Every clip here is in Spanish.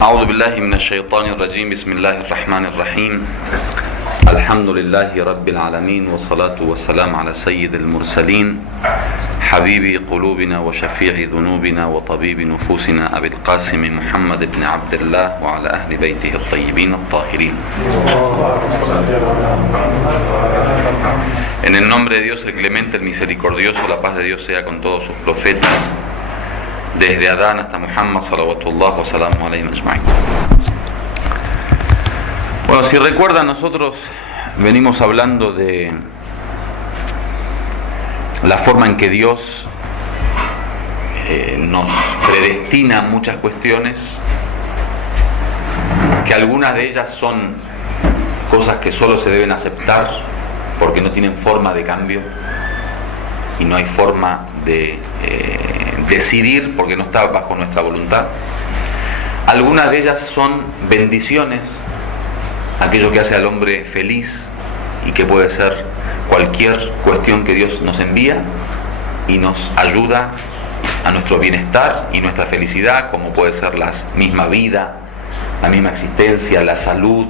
أعوذ بالله من الشيطان الرجيم بسم الله الرحمن الرحيم الحمد لله رب العالمين والصلاة والسلام على سيد المرسلين حبيب قلوبنا وشفيع ذنوبنا وطبيب نفوسنا أبي القاسم محمد بن عبد الله وعلى أهل بيته الطيبين الطاهرين. En el nombre de Dios el clemente, el misericordioso, la paz de Dios sea con todos sus profetas, desde Adán hasta Muhammad salawatullah wa salamu alayhi ajma'in. Bueno, si recuerdan, nosotros venimos hablando de la forma en que Dios nos predestina muchas cuestiones, que algunas de ellas son cosas que solo se deben aceptar porque no tienen forma de cambio y no hay forma de decidir porque no está bajo nuestra voluntad. Algunas de ellas son bendiciones, aquello que hace al hombre feliz y que puede ser cualquier cuestión que Dios nos envía y nos ayuda a nuestro bienestar y nuestra felicidad, como puede ser la misma vida, la misma existencia, la salud,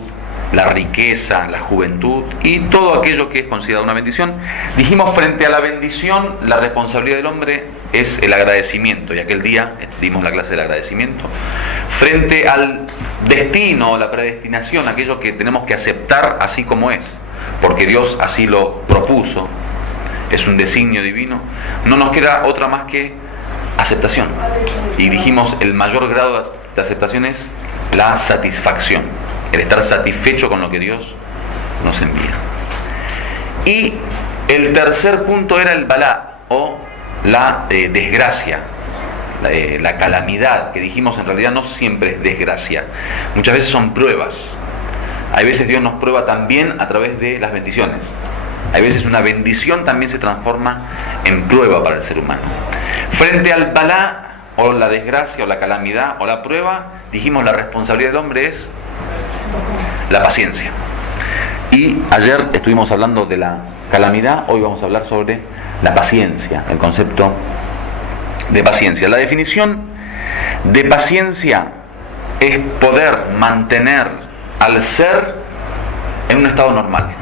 la riqueza, la juventud y todo aquello que es considerado una bendición. Dijimos, frente a la bendición, la responsabilidad del hombre es el agradecimiento, y aquel día dimos la clase del agradecimiento. Frente al destino, la predestinación, aquello que tenemos que aceptar así como es, porque Dios así lo propuso, es un designio divino, no nos queda otra más que aceptación. Y dijimos, el mayor grado de aceptación es la satisfacción, el estar satisfecho con lo que Dios nos envía. Y el tercer punto era el balá, o la desgracia, la calamidad, que dijimos en realidad no siempre es desgracia, muchas veces son pruebas. Hay veces Dios nos prueba también a través de las bendiciones. Hay veces una bendición también se transforma en prueba para el ser humano. Frente al balá, o la desgracia, o la calamidad, o la prueba, dijimos, la responsabilidad del hombre es la paciencia. Y ayer estuvimos hablando de la calamidad, hoy vamos a hablar sobre la paciencia, el concepto de paciencia. La definición de paciencia es poder mantener al ser en un estado normal.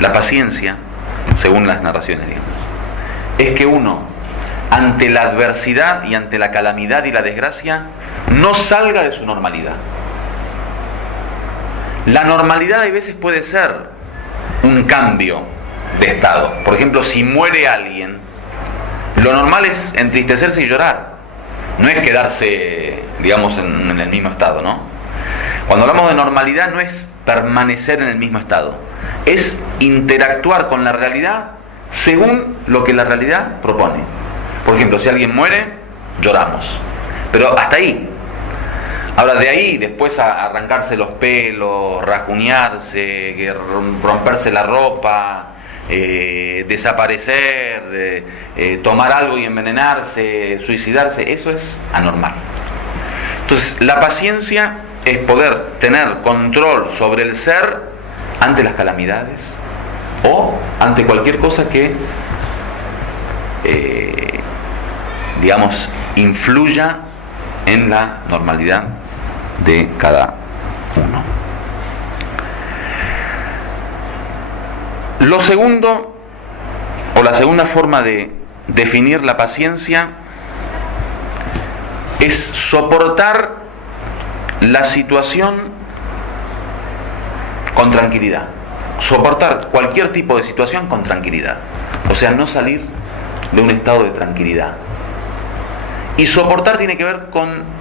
La paciencia, según las narraciones, digamos, es que uno, ante la adversidad y ante la calamidad y la desgracia, no salga de su normalidad. La normalidad a veces puede ser un cambio de estado. Por ejemplo, si muere alguien, lo normal es entristecerse y llorar. No es quedarse, digamos, en el mismo estado, ¿no? Cuando hablamos de normalidad no es permanecer en el mismo estado. Es interactuar con la realidad según lo que la realidad propone. Por ejemplo, si alguien muere, lloramos. Pero hasta ahí. Ahora, de ahí, después a arrancarse los pelos, rajuñarse, romperse la ropa, desaparecer, tomar algo y envenenarse, suicidarse, eso es anormal. Entonces, la paciencia es poder tener control sobre el ser ante las calamidades o ante cualquier cosa que, digamos, influya en la normalidad de cada uno. Lo segundo, o la segunda forma de definir la paciencia, es soportar la situación con tranquilidad. Soportar cualquier tipo de situación con tranquilidad. O sea, no salir de un estado de tranquilidad. Y soportar tiene que ver con...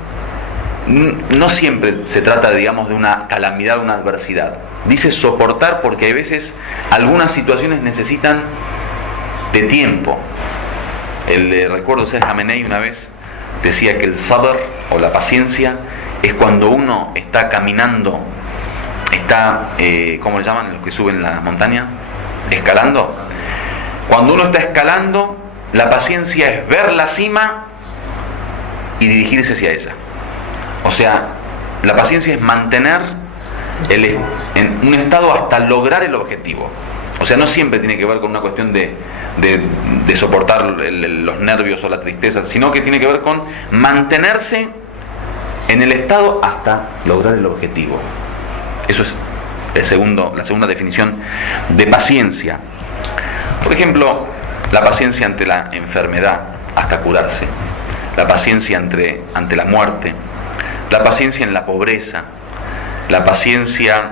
No siempre se trata, digamos, de una calamidad, una adversidad. Dice soportar porque hay veces algunas situaciones necesitan de tiempo. Recuerdo Ser Jamenei una vez decía que el sabr, o la paciencia, es cuando uno está caminando, está, ¿cómo le llaman los que suben la montaña? Escalando. Cuando uno está escalando, la paciencia es ver la cima y dirigirse hacia ella. O sea, la paciencia es mantener en un estado hasta lograr el objetivo. O sea, no siempre tiene que ver con una cuestión de soportar los nervios o la tristeza, sino que tiene que ver con mantenerse en el estado hasta lograr el objetivo. Eso es la segunda definición de paciencia. Por ejemplo, la paciencia ante la enfermedad hasta curarse, la paciencia ante la muerte, la paciencia en la pobreza, la paciencia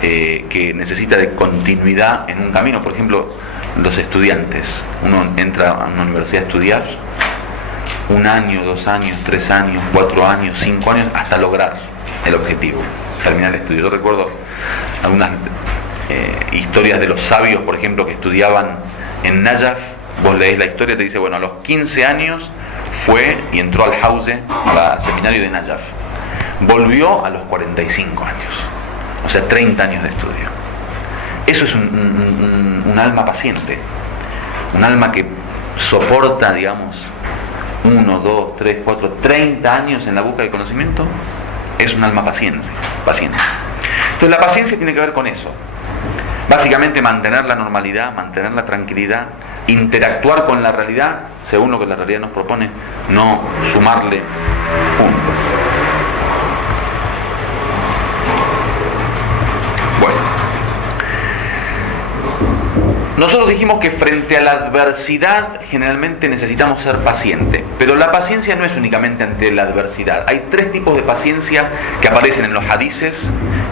que necesita de continuidad en un camino. Por ejemplo, los estudiantes, uno entra a una universidad a estudiar 1 año, 2 años, 3 años, 4 años, 5 años, hasta lograr el objetivo, terminar el estudio. Yo recuerdo algunas historias de los sabios, por ejemplo, que estudiaban en Najaf. Vos leés la historia, te dice, bueno, a los 15 años fue y entró al Hauze, al seminario de Najaf. Volvió a los 45 años, o sea, 30 años de estudio. Eso es un alma paciente, un alma que soporta, digamos, 1, 2, 3, 4, 30 años en la búsqueda del conocimiento. Es un alma paciente. Entonces la paciencia tiene que ver con eso. Básicamente mantener la normalidad, mantener la tranquilidad, interactuar con la realidad según lo que la realidad nos propone, no sumarle puntos. Bueno, nosotros dijimos que frente a la adversidad generalmente necesitamos ser pacientes, pero la paciencia no es únicamente ante la adversidad. Hay 3 tipos de paciencia que aparecen en los hadices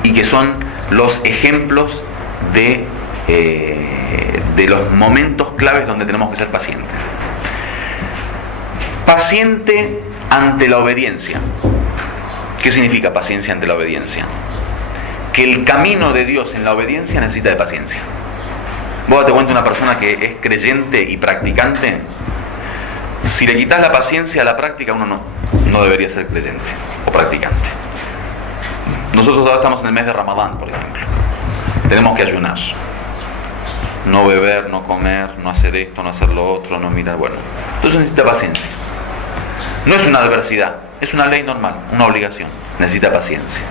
y que son los ejemplos de los momentos claves donde tenemos que ser pacientes. Paciente ante la obediencia. ¿Qué significa paciencia ante la obediencia? Que el camino de Dios en la obediencia necesita de paciencia. Vos te cuento, una persona que es creyente y practicante, si le quitas la paciencia a la práctica, uno no debería ser creyente o practicante. Nosotros ahora estamos en el mes de Ramadán, por ejemplo. Tenemos que ayunar. No beber, no comer, no hacer esto, no hacer lo otro, no mirar. Bueno, entonces necesita paciencia. No es una adversidad, es una ley normal, una obligación. Necesita paciencia.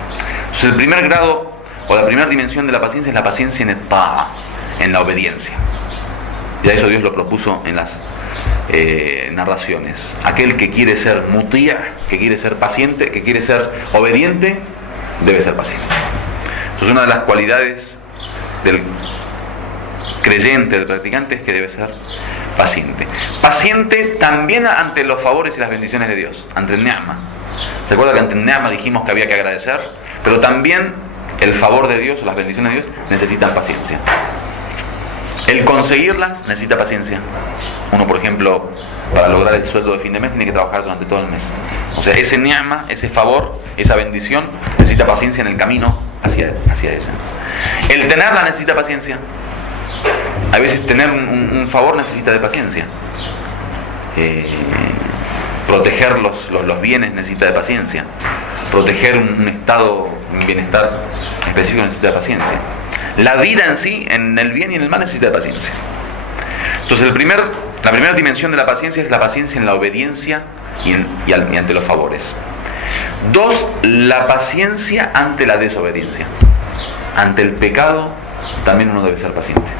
Entonces el primer grado o la primera dimensión de la paciencia es la paciencia en el ta'a, en la obediencia. Ya eso Dios lo propuso en las narraciones. Aquel que quiere ser mutía, que quiere ser paciente, que quiere ser obediente, debe ser paciente. Entonces una de las cualidades del creyente, del practicante, es que debe ser paciente. Paciente también ante los favores y las bendiciones de Dios, ante el ni'ma. ¿Se acuerda que ante el ni'ma dijimos que había que agradecer? Pero también el favor de Dios o las bendiciones de Dios necesitan paciencia. El conseguirlas necesita paciencia. Uno, por ejemplo, para lograr el sueldo de fin de mes tiene que trabajar durante todo el mes. O sea, ese ni'ma, ese favor, esa bendición necesita paciencia en el camino hacia ella. El tenerla necesita paciencia. A veces tener un favor necesita de paciencia. Proteger los bienes necesita de paciencia. Proteger un estado, un bienestar específico necesita de paciencia. La vida en sí, en el bien y en el mal, necesita de paciencia. Entonces la primera dimensión de la paciencia es la paciencia en la obediencia y ante los favores. 2, la paciencia ante la desobediencia. Ante el pecado también uno debe ser paciente.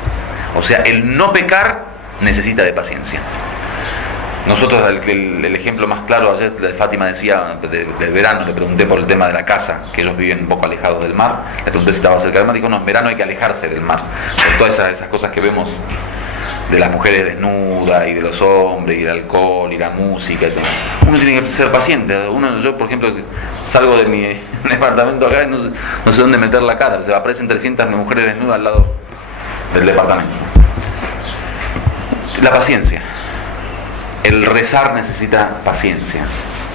O sea, el no pecar necesita de paciencia. Nosotros, el ejemplo más claro, ayer Fátima decía, del verano, le pregunté por el tema de la casa, que ellos viven un poco alejados del mar. Le pregunté si estaba cerca del mar, dijo, no, en verano hay que alejarse del mar. Por todas esas cosas que vemos de las mujeres desnudas y de los hombres y el alcohol y la música y todo. Uno tiene que ser paciente. Yo, por ejemplo, salgo de mi departamento acá y no sé dónde meter la cara. O sea, aparecen 300 mujeres desnudas al lado del departamento. La paciencia. El rezar necesita paciencia.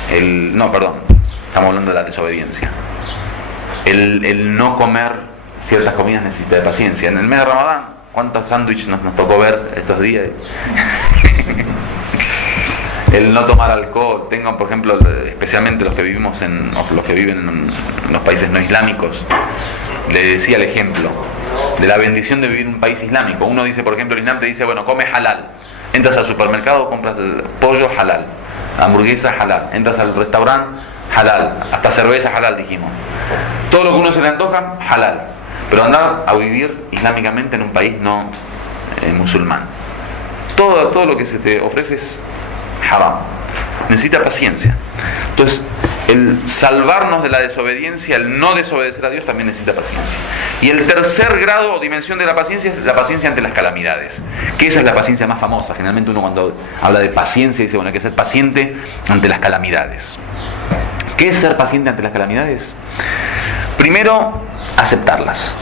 Estamos hablando de la desobediencia. El no comer ciertas comidas necesita de paciencia. En el mes de Ramadán, ¿cuántos sándwiches nos tocó ver estos días? El no tomar alcohol. Tengan, por ejemplo, especialmente los que viven en los países no islámicos, le decía el ejemplo de la bendición de vivir en un país islámico. Uno dice, por ejemplo, el Islam te dice, bueno, come halal. Entras al supermercado, compras pollo halal, hamburguesa halal, entras al restaurante halal, hasta cerveza halal dijimos. Todo lo que uno se le antoja, halal. Pero andar a vivir islámicamente en un país no musulmán. Todo lo que se te ofrece es haram. Necesita paciencia. Entonces, el salvarnos de la desobediencia, el no desobedecer a Dios, también necesita paciencia. Y el tercer grado o dimensión de la paciencia es la paciencia ante las calamidades, que esa es la paciencia más famosa. Generalmente uno cuando habla de paciencia dice, bueno, hay que ser paciente ante las calamidades. ¿Qué es ser paciente ante las calamidades? Primero, aceptarlas.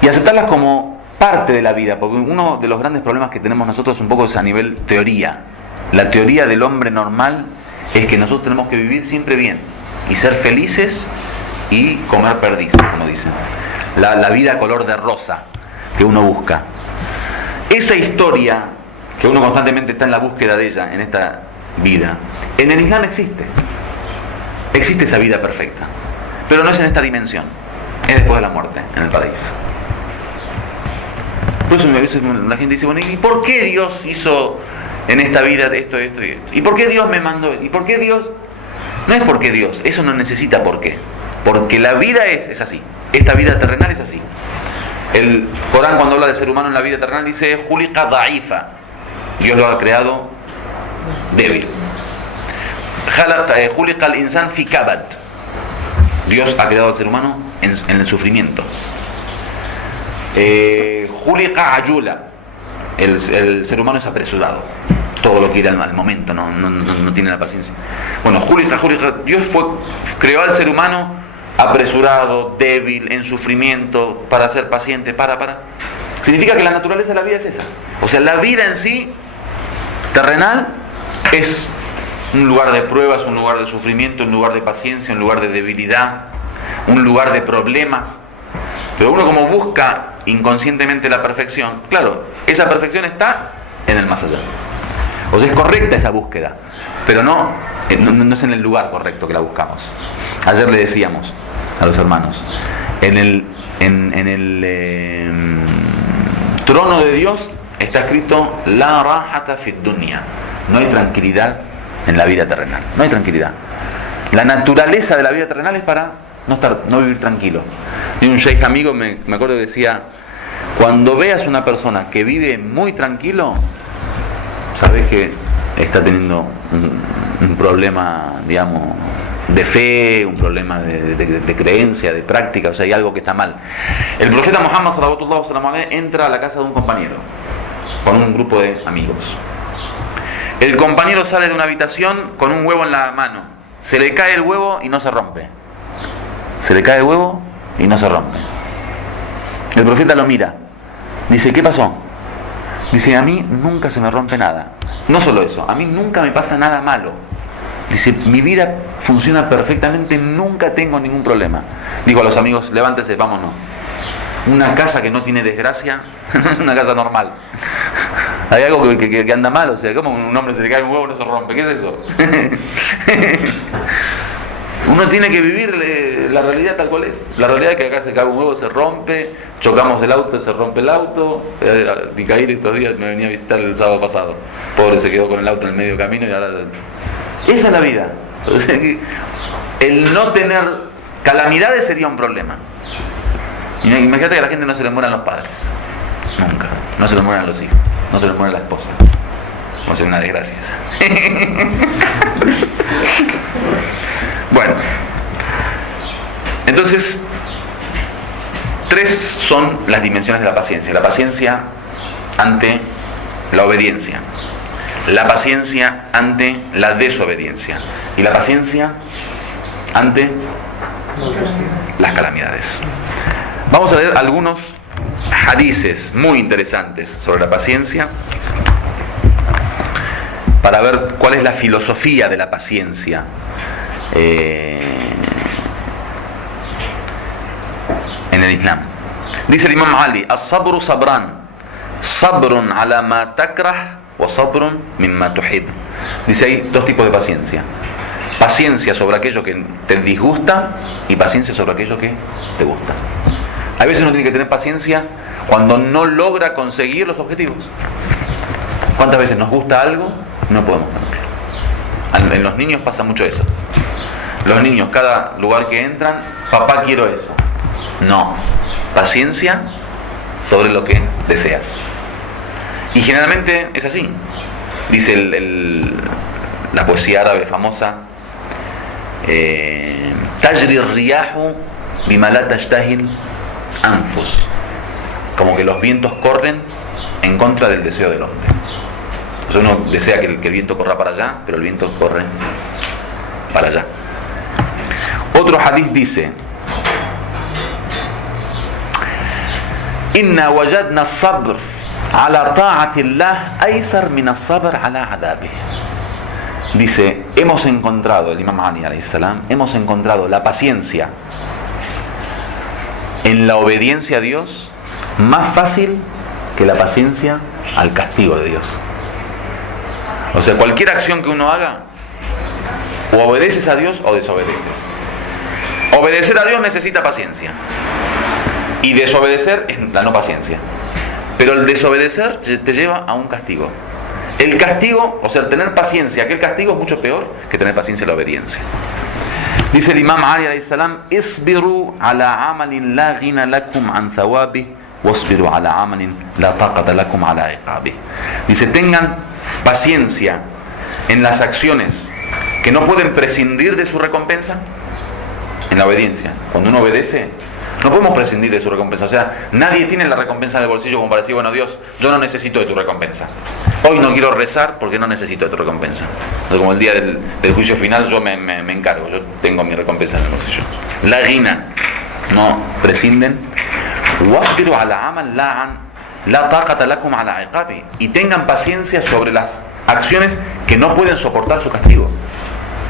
Y aceptarlas como parte de la vida, porque uno de los grandes problemas que tenemos nosotros un poco es a nivel teoría. La teoría del hombre normal es que nosotros tenemos que vivir siempre bien y ser felices y comer perdices, como dicen. La vida color de rosa que uno busca. Esa historia que uno constantemente está en la búsqueda de ella en esta vida, en el Islam existe. Existe esa vida perfecta, pero no es en esta dimensión, es después de la muerte, en el paraíso. Por eso a veces la gente dice, bueno, ¿y por qué Dios hizo en esta vida de esto, esto y esto? ¿Y por qué Dios me mandó? ¿Y por qué Dios? No es porque Dios, eso no necesita por qué. Porque la vida es así. Esta vida terrenal es así. El Corán, cuando habla del ser humano en la vida terrenal, dice Juliqa da'ifa. Dios lo ha creado débil. Juliqa al-insan fi kabad. Dios ha creado al ser humano en el sufrimiento. Juliqa ayula. El ser humano es apresurado. Todo lo quiere al momento, no tiene la paciencia. Bueno, Dios creó al ser humano apresurado, débil, en sufrimiento, para ser paciente, Significa que la naturaleza de la vida es esa. O sea, la vida en sí, terrenal, es un lugar de pruebas, un lugar de sufrimiento, un lugar de paciencia, un lugar de debilidad, un lugar de problemas. Pero uno como busca inconscientemente la perfección, claro, esa perfección está en el más allá. O sea, es correcta esa búsqueda, pero no es en el lugar correcto que la buscamos. Ayer le decíamos a los hermanos, en el trono de Dios está escrito la rahata fi dunya. No hay tranquilidad en la vida terrenal, no hay tranquilidad. La naturaleza de la vida terrenal es para no vivir tranquilo. Y un sheikh amigo me acuerdo que decía, cuando veas una persona que vive muy tranquilo, sabes que está teniendo un problema, digamos, de fe, un problema de creencia, de práctica, o sea, hay algo que está mal. El profeta Muhammad sallallahu alaihi wasallam entra a la casa de un compañero con un grupo de amigos. El compañero sale de una habitación con un huevo en la mano. Se le cae el huevo y no se rompe. Se le cae el huevo y no se rompe. El profeta lo mira. Dice, ¿qué pasó? Dice, a mí nunca se me rompe nada. No solo eso, a mí nunca me pasa nada malo. Dice, mi vida funciona perfectamente, nunca tengo ningún problema. Digo a los amigos, levántense, vámonos. Una casa que no tiene desgracia, una casa normal. Hay algo que anda mal, o sea, ¿cómo un hombre se le cae un huevo y no se rompe? ¿Qué es eso? Uno tiene que vivir la realidad tal cual es. La realidad es que acá se cae un huevo, se rompe, chocamos el auto, se rompe el auto. Micaíl estos días me venía a visitar el sábado pasado. Pobre, se quedó con el auto en el medio camino y ahora... Esa es la vida. O sea, el no tener calamidades sería un problema. Imagínate que a la gente no se le mueran los padres. Nunca. No se le mueran los hijos. No se le muere la esposa. Va a ser una desgracia. Bueno, entonces 3 son las dimensiones de la paciencia. La paciencia ante la obediencia, la paciencia ante la desobediencia y la paciencia ante las calamidades. Vamos a leer algunos hadices muy interesantes sobre la paciencia para ver cuál es la filosofía de la paciencia en el Islam. Dice el Imam Ali, as-sabru sabran, sabrun ala ma takrah wa sabrun mimma tuhib. Dice, hay 2 tipos de paciencia: paciencia sobre aquello que te disgusta y paciencia sobre aquello que te gusta. A veces uno tiene que tener paciencia cuando no logra conseguir los objetivos. ¿Cuántas veces nos gusta algo y no podemos cumplirlo? En los niños pasa mucho eso. Los niños, cada lugar que entran, papá, quiero eso. No, paciencia sobre lo que deseas. Y generalmente es así. Dice la poesía árabe famosa, tajri riyahu bima la tashtahil anfus, como que los vientos corren en contra del deseo del hombre. O sea, uno desea que el viento corra para allá, pero el viento corre para allá. Otro hadith dice: Inna wajadna as-sabr ala ta'ati Allah aysar min as-sabr ala adabih. Dice, hemos encontrado, el Imam Ali alayhi salam, hemos encontrado la paciencia en la obediencia a Dios más fácil que la paciencia al castigo de Dios. O sea, cualquier acción que uno haga, o obedeces a Dios o desobedeces. Obedecer a Dios necesita paciencia, y desobedecer es la no paciencia. Pero el desobedecer te lleva a un castigo. El castigo, o sea, tener paciencia, que el castigo es mucho peor que tener paciencia en la obediencia. Dice el Imam Ali alayhi salam: Isbiru ala amalin la ghina lakum an thawabi, wasbiru ala amalin la taqata lakum ala iqabi. Dice, tengan paciencia en las acciones que no pueden prescindir de su recompensa en la obediencia. Cuando uno obedece, no podemos prescindir de su recompensa. O sea, nadie tiene la recompensa en el bolsillo como para decir, bueno, Dios, yo no necesito de tu recompensa. Hoy no quiero rezar porque no necesito de tu recompensa. Entonces, como el día del juicio final, yo me encargo, yo tengo mi recompensa en el bolsillo. La ghina, no prescinden. Wasbiru ala amal la taqata lakum ala iqabi. Y tengan paciencia sobre las acciones que no pueden soportar su castigo.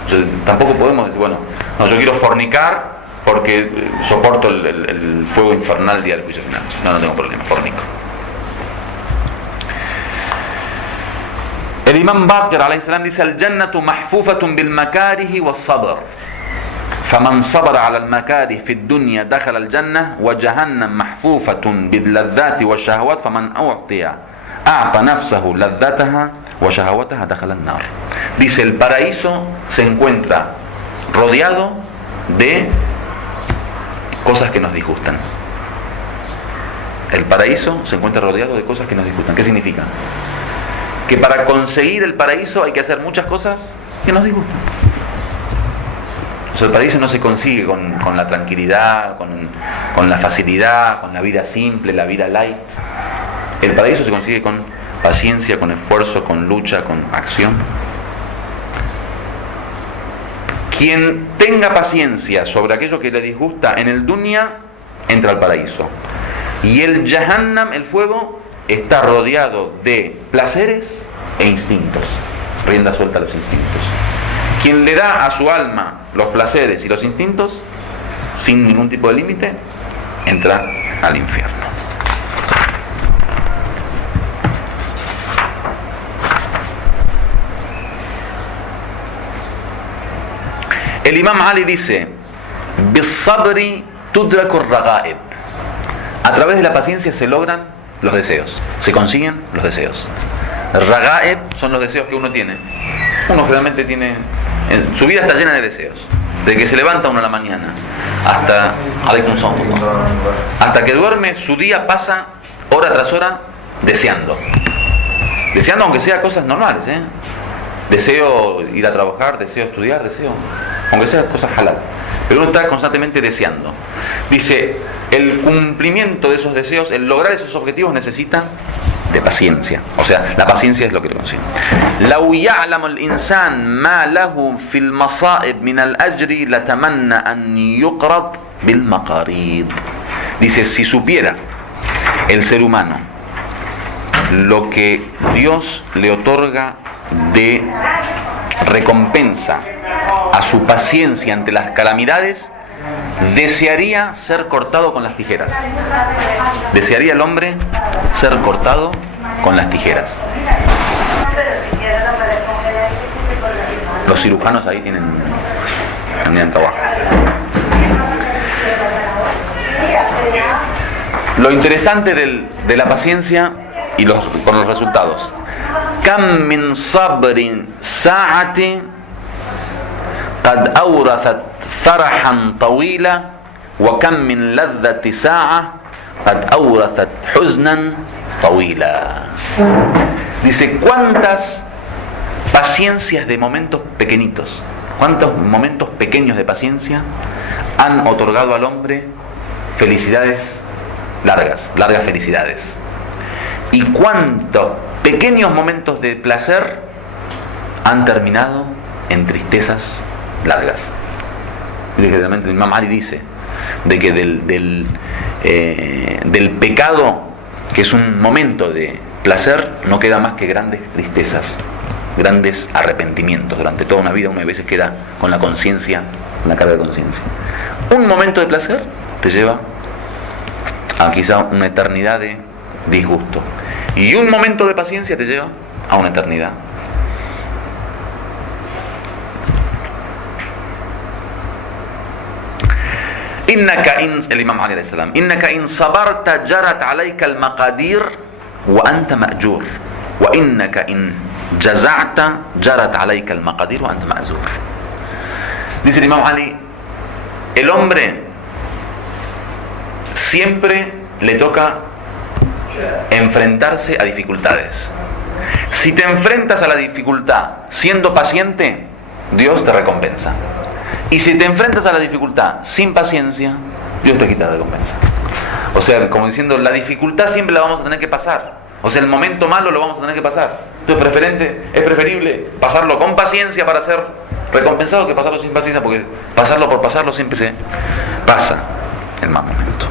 O sea, tampoco podemos decir, bueno, no, yo quiero fornicar porque soporto el fuego infernal el día del juicio final. No tengo problema, fornico. El Imam Baqir alayhi salam dice: Al-jannatu mahfufatun bil makarihi was sabr. فمن صبر على المكاره في الدنيا دخل الجنة وجهنم محفوفة باللذات والشهوات فمن أعطى نفسه لذتها وشهوتها دخل النار. Dice, el paraíso se encuentra rodeado de cosas que nos disgustan. El paraíso se encuentra rodeado de cosas que nos disgustan. ¿Qué significa? Que para conseguir el paraíso hay que hacer muchas cosas que nos disgustan. O sea, el paraíso no se consigue con la tranquilidad, con la facilidad, con la vida simple, la vida light. El paraíso se consigue con paciencia, con esfuerzo, con lucha, con acción. Quien tenga paciencia sobre aquello que le disgusta en el dunya, entra al paraíso. Y el Jahannam, el fuego, está rodeado de placeres e instintos. Rienda suelta a los instintos. Quien le da a su alma los placeres y los instintos, sin ningún tipo de límite, entra al infierno. El Imam Ali dice: Bis-sabri tudraku ar-raga'ib. A través de la paciencia se logran los deseos, se consiguen los deseos. Raga'ib son los deseos que uno tiene. Uno realmente tiene, su vida está llena de deseos. Desde que se levanta uno a la mañana hasta que duerme, su día pasa hora tras hora deseando, aunque sea cosas normales, Deseo ir a trabajar, deseo estudiar, aunque sea cosas halal, pero uno está constantemente deseando. Dice, el cumplimiento de esos deseos, el lograr esos objetivos necesita de paciencia. O sea, la paciencia es lo que lo consigue. لو يعلم الإنسان ما له في المصائب من الأجر لتمنى أن يقرض بالمقاريض. Dice, si supiera el ser humano lo que Dios le otorga de recompensa a su paciencia ante las calamidades, desearía ser cortado con las tijeras. Desearía el hombre ser cortado con las tijeras. Los cirujanos ahí tienen trabajo. Lo interesante de la paciencia y con los resultados. Kam min sabrin sa'ati qad awrathat farahan tawila wa kam min ladhati sa'a qad awrathat huznan tawila. Dice, cuántas paciencias de momentos pequeñitos, cuántos momentos pequeños de paciencia han otorgado al hombre felicidades largas felicidades. Y cuántos pequeños momentos de placer han terminado en tristezas largas. Literalmente el Imam Ali dice de que del pecado, que es un momento de placer, no queda más que grandes tristezas, grandes arrepentimientos. Durante toda una vida uno a veces queda con la conciencia, una carga de conciencia. Un momento de placer te lleva a quizá una eternidad de disgusto, y un momento de paciencia te lleva a una eternidad. El Imam Ali alayhi salam, innaka in sabarta jarat alayka al-maqadir wa anta ma'jur, wa innaka in jaza'ta jarat alayka al-maqadir wa anta ma'zur. Dice el Imam Ali, el hombre siempre le toca enfrentarse a dificultades. Si te enfrentas a la dificultad siendo paciente, Dios te recompensa. Y si te enfrentas a la dificultad sin paciencia, Dios te quita la recompensa. O sea, como diciendo, la dificultad siempre la vamos a tener que pasar. O sea, el momento malo lo vamos a tener que pasar. Entonces es preferible pasarlo con paciencia para ser recompensado que pasarlo sin paciencia, porque pasarlo por pasarlo siempre se pasa el mal momento.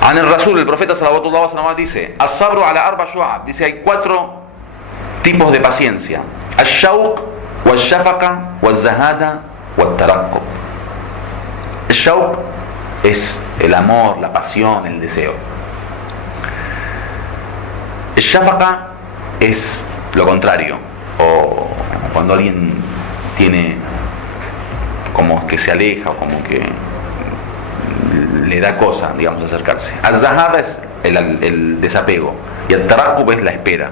An el Rasul, el profeta sallallahu alaihi wasallam dice: as-sabru ala arba shu'ab. Dice, hay 4 tipos de paciencia: ash-shawq, wal-shafaqa, wal-zahada, wal-taraqqub. El shawq es el amor, la pasión, el deseo. El shafaqa es lo contrario, o cuando alguien tiene como que se aleja, o como que le da cosa, digamos, acercarse. Az-zahada es el desapego, y el taraqqub es la espera.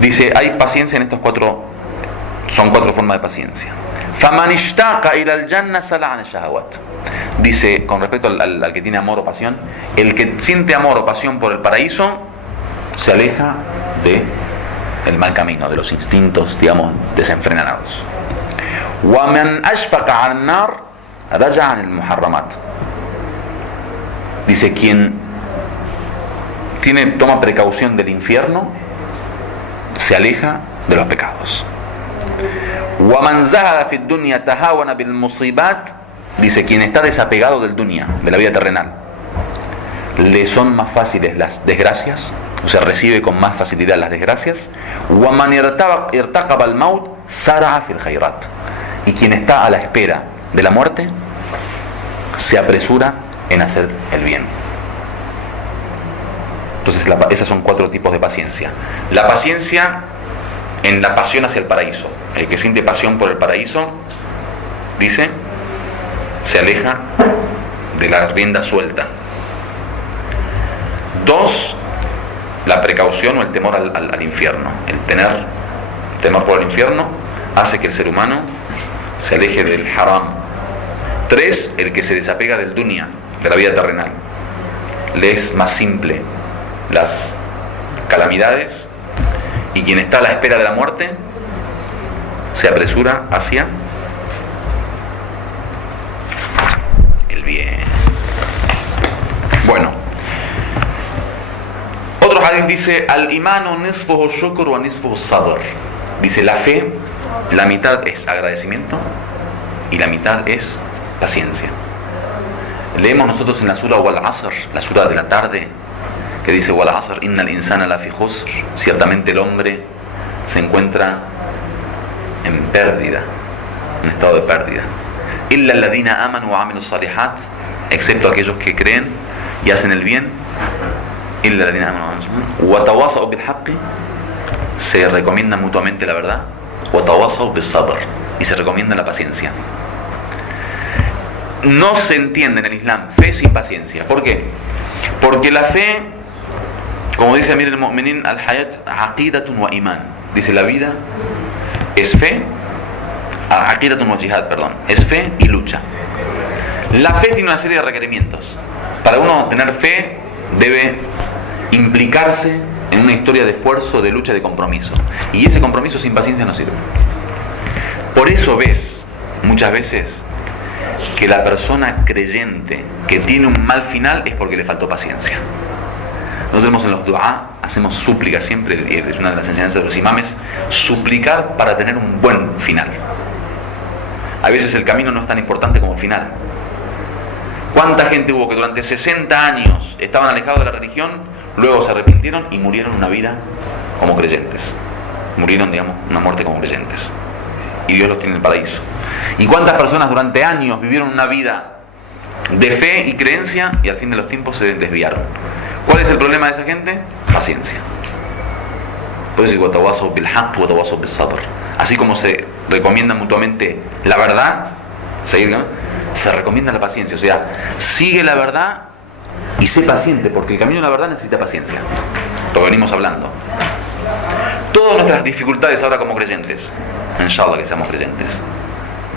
Dice, hay paciencia en estos 4, son 4 formas de paciencia. Faman ishtaqa ila al-janna sala an ash-shahawat. Dice, con respecto al que tiene amor o pasión, el que siente amor o pasión por el paraíso se aleja de el mal camino, de los instintos, digamos, desenfrenados. Wa man ashfaqa an-nar raja'a an al-muharramat. Dice, quien toma precaución del infierno se aleja de los pecados. Wa man zahada fi ad-dunya tahawana bil musibat. Dice, quien está desapegado del dunya, de la vida terrenal, le son más fáciles las desgracias, o sea, recibe con más facilidad las desgracias. Wa man irtaqaba al-maut sara'a fil khairat. Y quien está a la espera de la muerte se apresura en hacer el bien. Entonces esas son 4 tipos de paciencia. La paciencia en la pasión hacia el paraíso. El que siente pasión por el paraíso, dice, se aleja de la rienda suelta. 2, la precaución o el temor al infierno. El temor por el infierno hace que el ser humano se aleje del haram. 3, el que se desapega del dunya, de la vida terrenal. Le es más simple las calamidades, y quien está a la espera de la muerte se apresura hacia el bien. Bueno, otro hadith dice: al imanu nisfuhu shukr wa nisfuhu sabr. Dice, la fe, la mitad es agradecimiento y la mitad es paciencia. Leemos nosotros en la sura Wal Asr, la sura de la tarde, que dice: Wal Asr innal insana lafi khusr. Ciertamente el hombre se encuentra en pérdida, en estado de pérdida. Illa alladhina amanu wa amilus salihat, excepto aquellos que creen y hacen el bien. Illa alladhina amanu wa tawasaw bil haqqi, se recomiendan mutuamente la verdad. Wa tawasaw bis sabr, y se recomienda la paciencia. No se entiende en el Islam fe sin paciencia. ¿Por qué? Porque la fe, como dice Amir al-Mu'minin, al-hayat aqidatun wa iman. Dice, la vida es fe, aqidatun wa jihad, perdón, es fe y lucha. La fe tiene una serie de requerimientos. Para uno tener fe debe implicarse en una historia de esfuerzo, de lucha, de compromiso. Y ese compromiso sin paciencia no sirve. Por eso ves muchas veces que la persona creyente que tiene un mal final es porque le faltó paciencia. Nosotros tenemos en los du'a, hacemos súplica siempre, es una de las enseñanzas de los imames, suplicar para tener un buen final. A veces el camino no es tan importante como el final. ¿Cuánta gente hubo que durante 60 años estaban alejados de la religión, luego se arrepintieron y murieron una vida como creyentes? Murieron, digamos, una muerte como creyentes. Y Dios los tiene en el paraíso. ¿Y cuántas personas durante años vivieron una vida de fe y creencia y al fin de los tiempos se desviaron? ¿Cuál es el problema de esa gente? Paciencia. Por eso digo, watawassaw bil haqq, watawassaw bis sabr. Así como se recomienda mutuamente la verdad, se recomienda la paciencia. O sea, sigue la verdad y sé paciente, porque el camino de la verdad necesita paciencia. Lo venimos hablando. Todas nuestras dificultades ahora como creyentes, inshallah que seamos creyentes,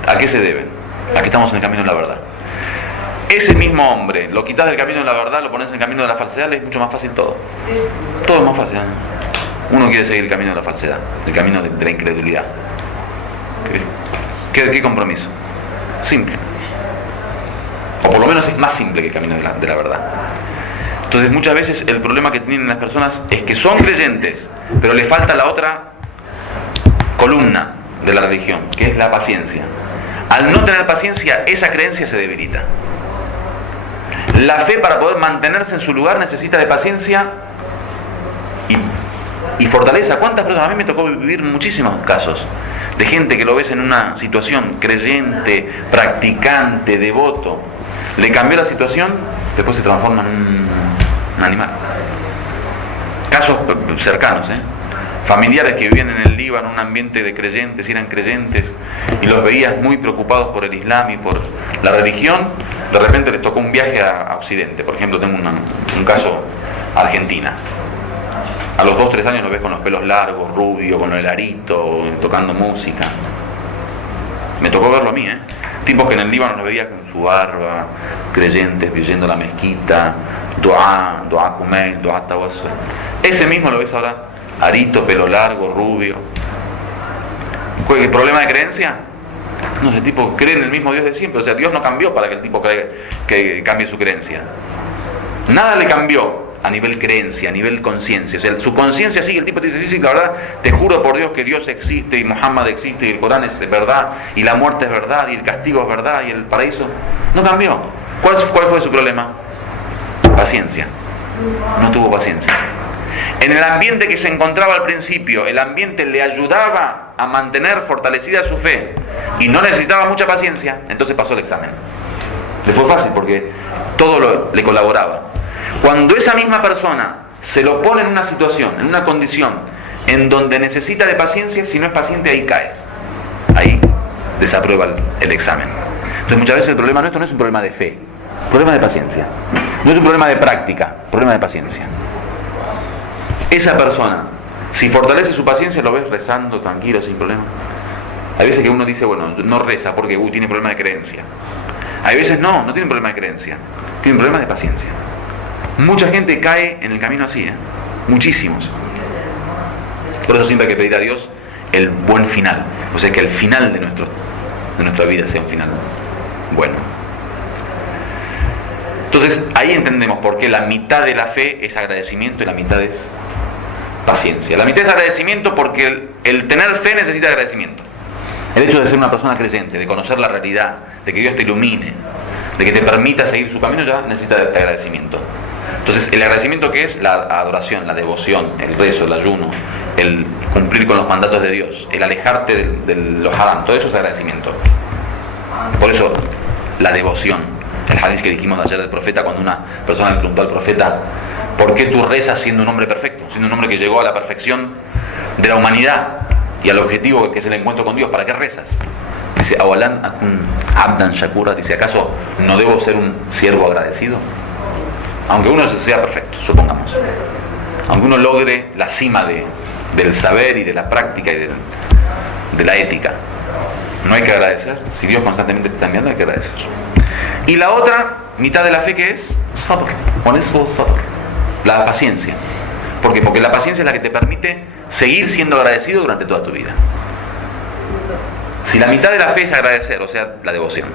¿a qué se deben? A que estamos en el camino de la verdad. Ese mismo hombre, lo quitas del camino de la verdad, lo pones en el camino de la falsedad, es mucho más fácil todo. Todo es más fácil, ¿eh? Uno quiere seguir el camino de la falsedad, el camino de la incredulidad. ¿Qué compromiso? Simple. O por lo menos es más simple que el camino de la verdad. Entonces muchas veces el problema que tienen las personas es que son creyentes, pero le falta la otra columna de la religión, que es la paciencia. Al no tener paciencia, esa creencia se debilita. La fe, para poder mantenerse en su lugar, necesita de paciencia y fortaleza. ¿Cuántas personas? A mí me tocó vivir muchísimos casos de gente que lo ves en una situación creyente, practicante, devoto, le cambió la situación, después se transforma en un animal. Casos cercanos, familiares que vivían en el Líbano, en un ambiente de creyentes, eran creyentes, y los veías muy preocupados por el Islam y por la religión. De repente les tocó un viaje a Occidente. Por ejemplo, tengo un caso, Argentina. A los 2-3 años lo ves con los pelos largos, rubio, con el arito, tocando música. Me tocó verlo a mí, tipos que en el Líbano los veía con su barba, creyentes, yendo a la mezquita, dua kumail, dua tawassul. Ese mismo lo ves ahora, arito, pelo largo, rubio. ¿Qué problema de creencia? No, ese tipo cree en el mismo Dios de siempre. O sea, Dios no cambió para que el tipo que cambie su creencia. Nada le cambió a nivel creencia, a nivel conciencia. O sea, su conciencia sigue. El tipo te dice, sí, la verdad, te juro por Dios que Dios existe y Muhammad existe y el Corán es verdad y la muerte es verdad y el castigo es verdad y el paraíso. No cambió. ¿Cuál fue su problema? Paciencia. No tuvo paciencia. En el ambiente que se encontraba al principio, el ambiente le ayudaba a mantener fortalecida su fe y no necesitaba mucha paciencia, entonces pasó el examen. Le fue fácil porque todo le colaboraba. Cuando esa misma persona se lo pone en una situación, en una condición en donde necesita de paciencia, si no es paciente, ahí cae. Ahí desaprueba el examen. Entonces muchas veces el problema nuestro no es un problema de fe, problema de paciencia. No es un problema de práctica, problema de paciencia. Esa persona, si fortalece su paciencia, lo ves rezando tranquilo, sin problema. Hay veces que uno dice, bueno, no reza porque tiene problema de creencia. Hay veces no tiene problema de creencia, tiene problema de paciencia. Mucha gente cae en el camino así, muchísimos. Por eso siempre hay que pedir a Dios el buen final, o sea, que el final de nuestra vida sea un final bueno. Entonces ahí entendemos por qué la mitad de la fe es agradecimiento y la mitad es paciencia. La mitad es agradecimiento porque el tener fe necesita agradecimiento. El hecho de ser una persona creyente, de conocer la realidad, de que Dios te ilumine, de que te permita seguir su camino, ya necesita agradecimiento. Entonces el agradecimiento, que es la adoración, la devoción, el rezo, el ayuno, el cumplir con los mandatos de Dios, el alejarte de los haram, todo eso es agradecimiento. Por eso la devoción, el hadith que dijimos ayer del profeta, cuando una persona le preguntó al profeta, ¿por qué tú rezas siendo un hombre perfecto? Siendo un hombre que llegó a la perfección de la humanidad y al objetivo que es el encuentro con Dios, ¿para qué rezas? Dice, awalan akun abdan shakura, dice, ¿acaso no debo ser un siervo agradecido? Aunque uno sea perfecto, supongamos. Aunque uno logre la cima del saber y de la práctica y de la ética, ¿no hay que agradecer? Si Dios constantemente te está enviando, hay que agradecer. Y la otra mitad de la fe, que es sabr, la paciencia. ¿Por qué? Porque la paciencia es la que te permite seguir siendo agradecido durante toda tu vida. Si la mitad de la fe es agradecer, o sea, la devoción.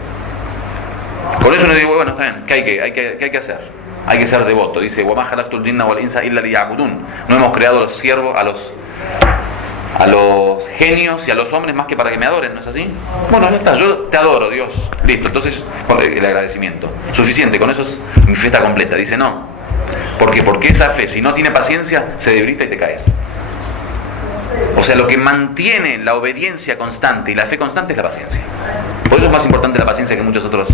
Por eso uno digo, bueno, está bien, ¿qué hay que hacer? Hay que ser devoto. Dice, وَمَا خَلَقْتُ الْجِنَّ وَالْإِنسَ إِلَّا لِيَعْبُدُونَ. No hemos creado a los siervos, a los genios y a los hombres más que para que me adoren, ¿no es así? Bueno, ya está, yo te adoro, Dios. Listo, entonces el agradecimiento. Suficiente, con eso es mi fe está completa. Dice, no. ¿Por qué? Porque esa fe, si no tiene paciencia, se debilita y te caes. O sea, lo que mantiene la obediencia constante y la fe constante es la paciencia. Por eso es más importante la paciencia que muchos otros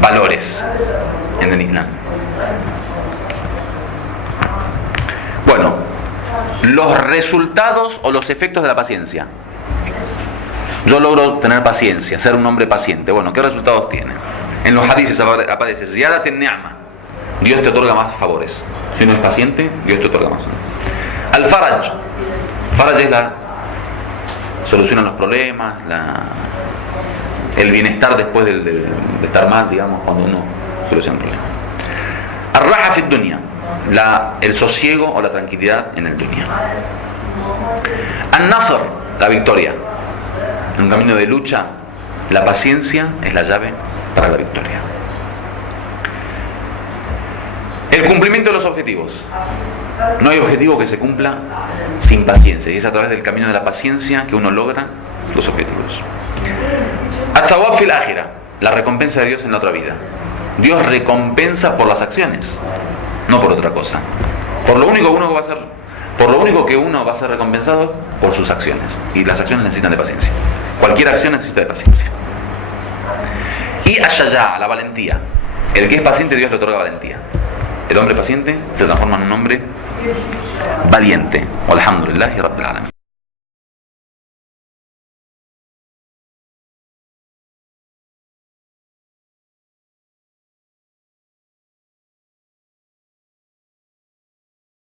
valores en el Islam. Bueno, los resultados o los efectos de la paciencia. Yo logro tener paciencia, ser un hombre paciente. Bueno, ¿qué resultados tiene? En los hadices aparece ziyadat an-ni'ma. Dios te otorga más favores. Si uno es paciente, Dios te otorga más. Al-faraj. Faraj es soluciona los problemas, el bienestar después de estar mal, digamos, cuando uno soluciona el problema. Ar-raha fi dunya, el sosiego o la tranquilidad en el dunya. An-nasr, la victoria. En un camino de lucha, la paciencia es la llave para la victoria. El cumplimiento de los objetivos. No hay objetivo que se cumpla sin paciencia, y es a través del camino de la paciencia que uno logra los objetivos. Al-thawab fil akhirah, la recompensa de Dios en la otra vida. Dios recompensa por las acciones, no por otra cosa. Por lo único que uno va a ser recompensado por sus acciones, y las acciones necesitan de paciencia. Cualquier acción necesita de paciencia. Y ash-shaja'a, la valentía. El que es paciente, Dios le otorga valentía. El hombre paciente se transforma en un hombre valiente. Alhamdulillahi Rabbil Alamin.